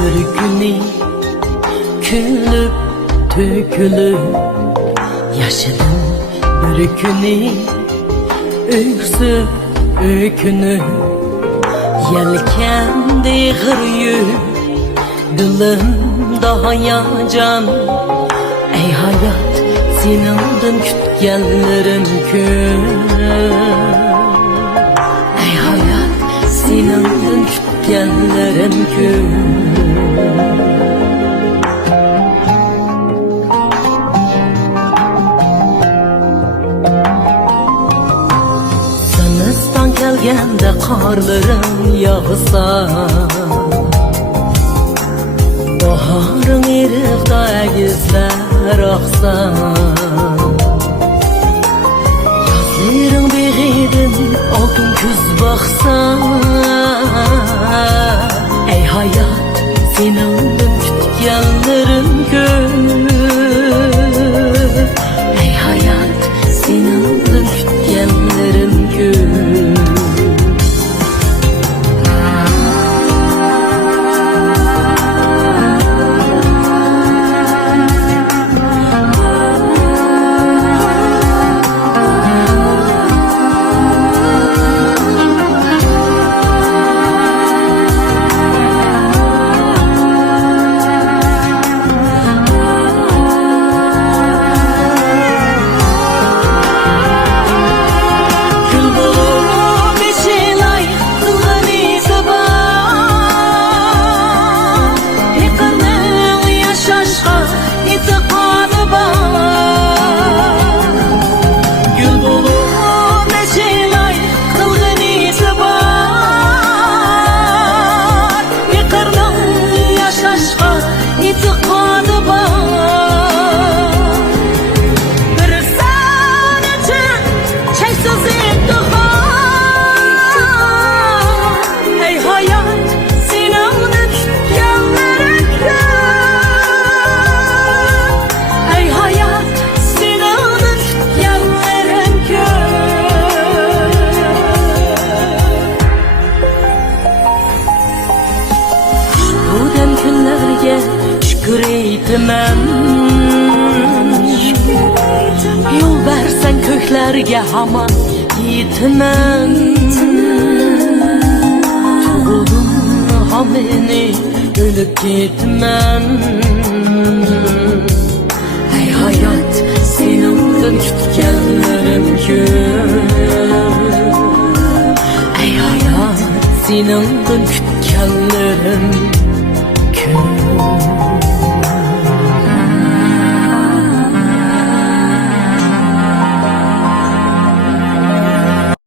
bir günü külüp tökülüp yaşadım bir günü öksüp ökünüp yelkendi gırıyıp dilim daha yacan ey hayat senindin kütkenlerim köp ey hayat senindin kütkenlerim köp gelgende karların yağsa baharın eriqda egizler aksa yazların beğidin altın küz baksa ey hayat senindin kütkenlerim köp ey hayat senindin kütkenlerim köp şükür eytimem yol versen köklerge hamon yetimem tuğuldum hameni ölüp ketmem ey hayat senindin kütkenlerim köp ey hayat senindin kütkenlerim